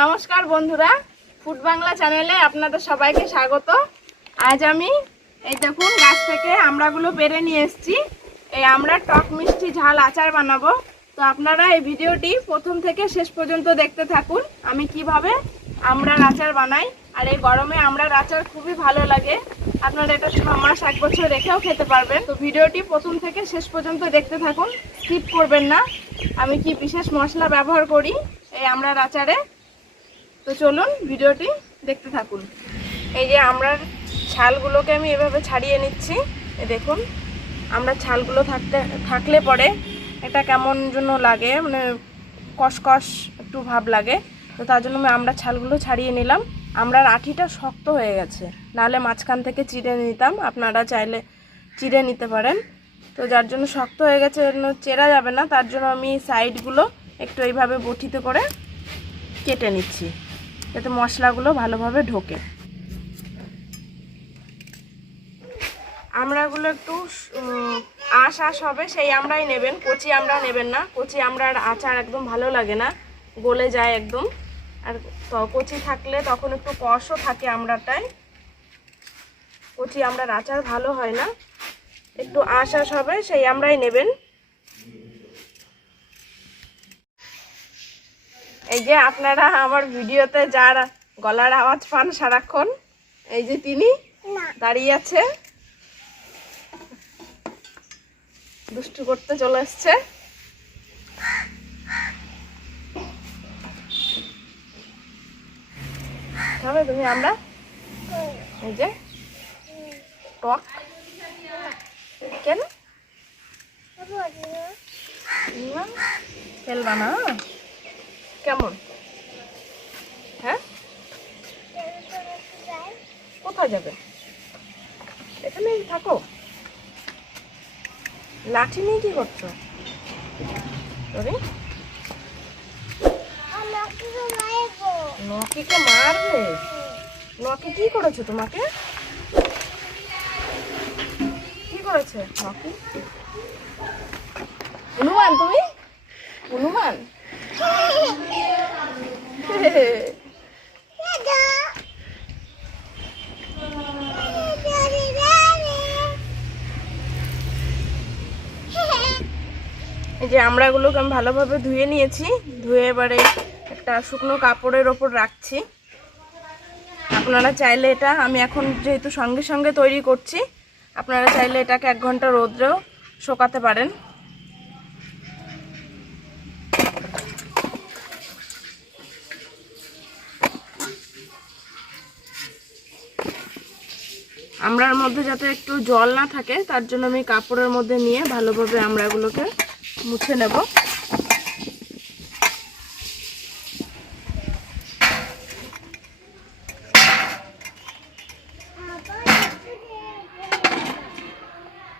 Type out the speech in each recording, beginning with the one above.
নমস্কার বন্ধুরা, ফুড বাংলা চ্যানেলে আপনাদের সবাইকে স্বাগত। আজ আমি এই দেখুন গাছ থেকে আমড়াগুলো পেড়ে নিয়ে এসেছি। এই আমড়ার টক মিষ্টি ঝাল আচার বানাবো। তো আপনারা এই ভিডিওটি প্রথম থেকে শেষ পর্যন্ত দেখতে থাকুন আমি কিভাবে আমড়ার আচার বানাই। আর এই গরমে আমড়ার আচার খুবই ভালো লাগে, আপনারা এটা 6 মাস 1 বছর রেখেও খেতে পারবেন। তো ভিডিওটি প্রথম থেকে শেষ পর্যন্ত দেখতে থাকুন, স্কিপ করবেন না। আমি কি বিশেষ মশলা ব্যবহার করি এই আমড়ার আচারে, তো চলুন ভিডিওটি দেখতে থাকুন। এই যে আমড়ার ছালগুলোকে আমি এভাবে ছাড়িয়ে নিচ্ছি। এই দেখুন আমড়ার ছালগুলো থাকলে পরে এটা কেমন যেন লাগে, মানে কষকষ একটু ভাব লাগে। তো তার জন্য আমি আমড়ার ছালগুলো ছাড়িয়ে নিলাম। আমড়ার আঠিটা শক্ত হয়ে গেছে, নাহলে মাঝখান থেকে চিড়ে নিতাম, আপনারা চাইলে চিড়ে নিতে পারেন। তো যার জন্য শক্ত হয়ে গেছে, চেরা যাবে না, তার জন্য আমি সাইডগুলো একটু এইভাবে বটিতে করে কেটে নিচ্ছি যাতে মশলাগুলো ভালোভাবে ঢোকে। আমড়াগুলো একটু আঁশ হবে সেই আমড়াই নেবেন, কচি আমড়া নেবেন না। কচি আমড়ার আচার একদম ভালো লাগে না, গলে যায় একদম। আর কচি থাকলে তখন একটু কষও থাকে আমড়াটায়, কচি আমড়ার আচার ভালো হয় না। একটু আঁশ হবে সেই আমড়াই নেবেন। এই যে আপনারা আমার ভিডিওতে যার গলার আওয়াজ পান সারাক্ষণ, এই যে তিনি দাঁড়িয়ে আছে, দুষ্টু করতে চলে এসছে। খাবে তুমি আমরা? এই যে টক কেন খেলবা না? কেমন? হ্যাঁ, কোথায় যাবে? এখানেই থাকো। লাঠি নিয়ে কি করছো? নকিকে মারবে? নকি কি করেছে তোমাকে? কি করেছে নকি? হনুমান? তুমি হনুমান? এই যে আমড়াগুলোকে আমি ভালোভাবে ধুয়ে নিয়েছি। ধুয়ে এবারে একটা শুকনো কাপড়ের ওপর রাখছি। আপনারা চাইলে এটা, আমি এখন যেহেতু সঙ্গে সঙ্গে তৈরি করছি, আপনারা চাইলে এটাকে 1 ঘন্টা রোদ্রেও শুকাতে পারেন। আমড়ার মধ্যে যাতে একটু জল না থাকে তার জন্য আমি কাপড়ের মধ্যে নিয়ে ভালোভাবে আমড়াগুলোকে মুছে নেব।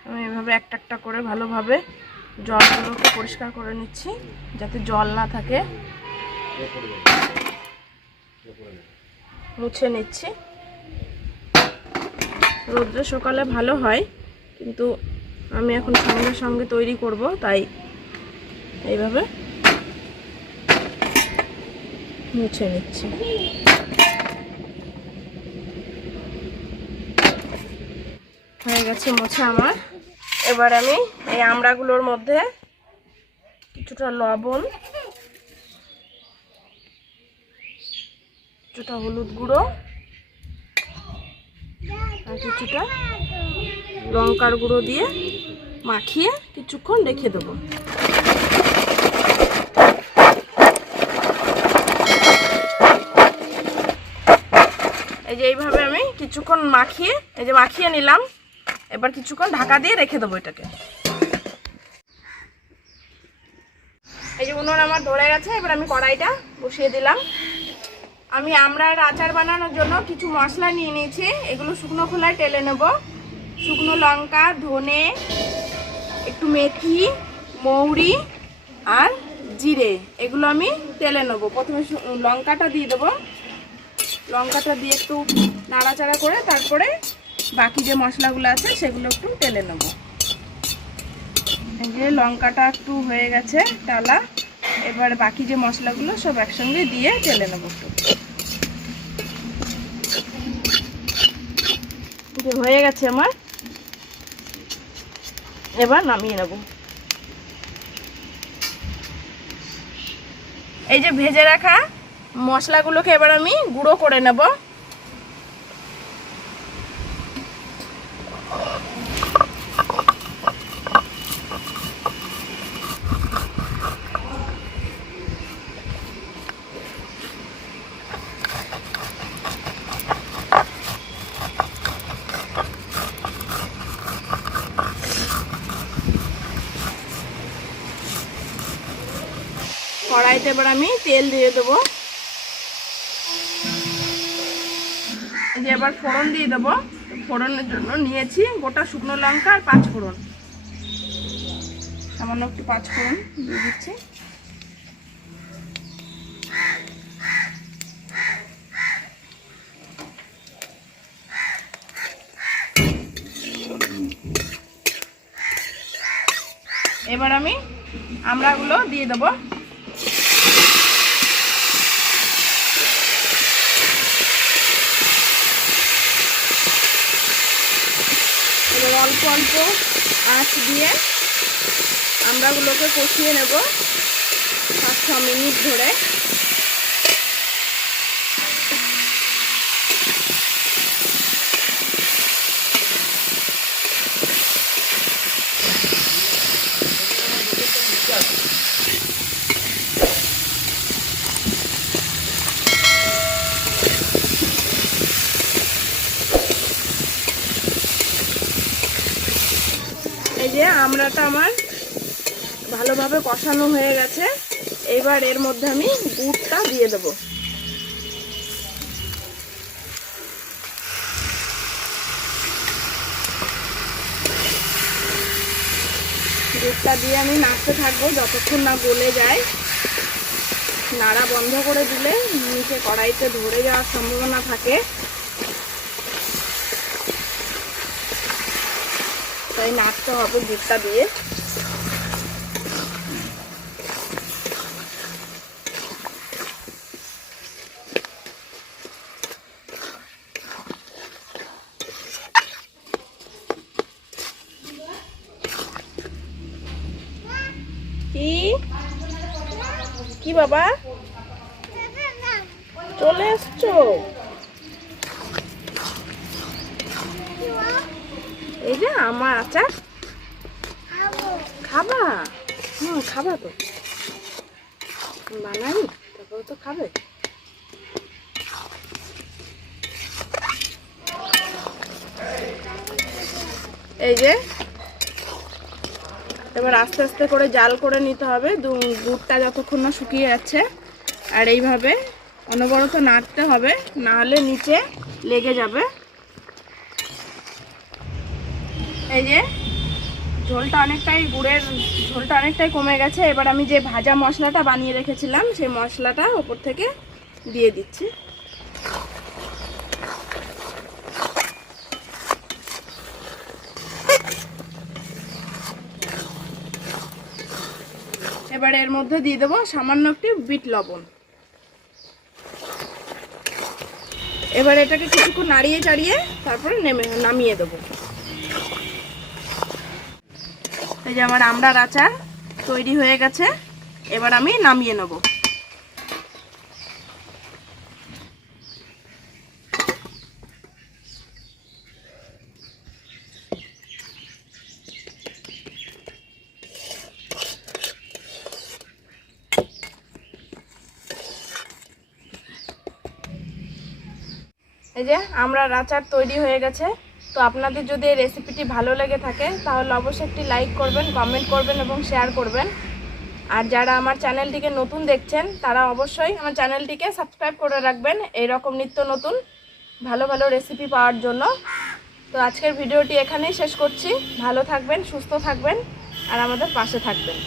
আমি এভাবে একটা একটা করে ভালোভাবে জলগুলোকে পরিষ্কার করে নিচ্ছি যাতে জল না থাকে, মুছে নিচ্ছি। রোদ্রে শুকালে ভালো হয়, কিন্তু আমি এখন সঙ্গে সঙ্গে তৈরি করব, তাই এইভাবে মুছে নিচ্ছি। হয়ে গেছে মোছা আমার। এবার আমি এই আমড়াগুলোর মধ্যে কিছুটা লবণ, কিছুটা হলুদ গুঁড়ো আর কিছুটা লঙ্কার গুঁড়ো দিয়ে মাখিয়ে কিছুক্ষণ রেখে দেবো। এই যে এইভাবে আমি কিছুক্ষণ মাখিয়ে নিলাম। এবার কিছুক্ষণ ঢাকা দিয়ে রেখে দেবো এটাকে। এই যে উনুন আমার ধরে গেছে, এবার আমি কড়াইটা বসিয়ে দিলাম। আমি আমড়ার আচার বানানোর জন্য কিছু মশলা নিয়ে নিয়েছি, এগুলো শুকনো খোলায় টেলে নেব। শুকনো লঙ্কা, ধনে, একটু মেথি, মৌরি আর জিরে, এগুলো আমি তেলে নেব। প্রথমে লঙ্কাটা দিয়ে দেবো। লঙ্কাটা দিয়ে একটু নাড়াচাড়া করে তারপরে বাকি যে মশলাগুলো আছে সেগুলো একটু তেলে নেব। এই যে লঙ্কাটা একটু হয়ে গেছে টালা, এবার বাকি যে মশলাগুলো সব একসঙ্গে দিয়ে ঢেলে নেব। একটু হয়ে গেছে আমার, এবার নামিয়ে নেব। এই যে ভেজে রাখা মশলাগুলোকে এবার আমি গুঁড়ো করে নেব। কড়াইতে এবার আমি তেল দিয়ে দেবো। এই যে এবার ফোড়ন দিয়ে দেবো। ফোড়নের জন্য নিয়েছি গোটা শুকনো লঙ্কা আর 5 ফোড়ন, সামান্য একটু 5 ফোড়ন দিয়ে দিচ্ছি। এবার আমি আমড়াগুলো দিয়ে দেবো। এবার অল্প অল্প আঁচ দিয়ে আমড়াগুলোকে কষিয়ে নেব 5-6 মিনিট ধরে। এই যে আমড়াটা আমার ভালোভাবে কষানো হয়ে গেছে। এবার এর মধ্যে আমি গুড়টা দিয়ে দেব। গুড়টা দিয়ে আমি নাড়তে থাকবো যতক্ষণ না গলে যায়। নাড়া বন্ধ করে দিলে নিচে কড়াইতে ধরে যাওয়ার সম্ভাবনা থাকে, তাই নাড়তে হবে গুড়টা দিয়ে। কি বাবা চলে এসছো? এই যে আমার আচার খাবা? খাবা তো, বানাই তারপর তো খাবে। এই যে এবার আস্তে আস্তে করে জাল করে নিতে হবে দুধটা যতক্ষণ না শুকিয়ে যাচ্ছে। আর এইভাবে অনবরত নাড়তে হবে, না হলে নিচে লেগে যাবে। এই যে ঝোলটা অনেকটাই, গুড়ের ঝোলটা অনেকটাই কমে গেছে। এবার আমি যে ভাজা মশলাটা বানিয়ে রেখেছিলাম সেই মশলাটা ওপর থেকে দিয়ে দিচ্ছি। এবার এর মধ্যে দিয়ে দেবো সামান্য একটু বিট লবণ। এবার এটাকে কিছুক্ষণ নাড়িয়ে চাড়িয়ে তারপরে নামিয়ে দেবো। এই যে আমার আমড়ার আচার তৈরি হয়ে গেছে, এবার আমি নামিয়ে নেব। এই যে আমড়ার আচার তৈরি হয়ে গেছে। তো আপনাদের যদি এই রেসিপিটি ভালো লেগে থাকে তাহলে অবশ্যই একটি লাইক করবেন, কমেন্ট করবেন এবং শেয়ার করবেন। আর যারা আমার চ্যানেলটিকে নতুন দেখছেন তারা অবশ্যই আমার চ্যানেলটিকে সাবস্ক্রাইব করে রাখবেন এইরকম নিত্য নতুন ভালো ভালো রেসিপি পাওয়ার জন্য। তো আজকের ভিডিওটি এখানেই শেষ করছি। ভালো থাকবেন, সুস্থ থাকবেন আর আমাদের পাশে থাকবেন।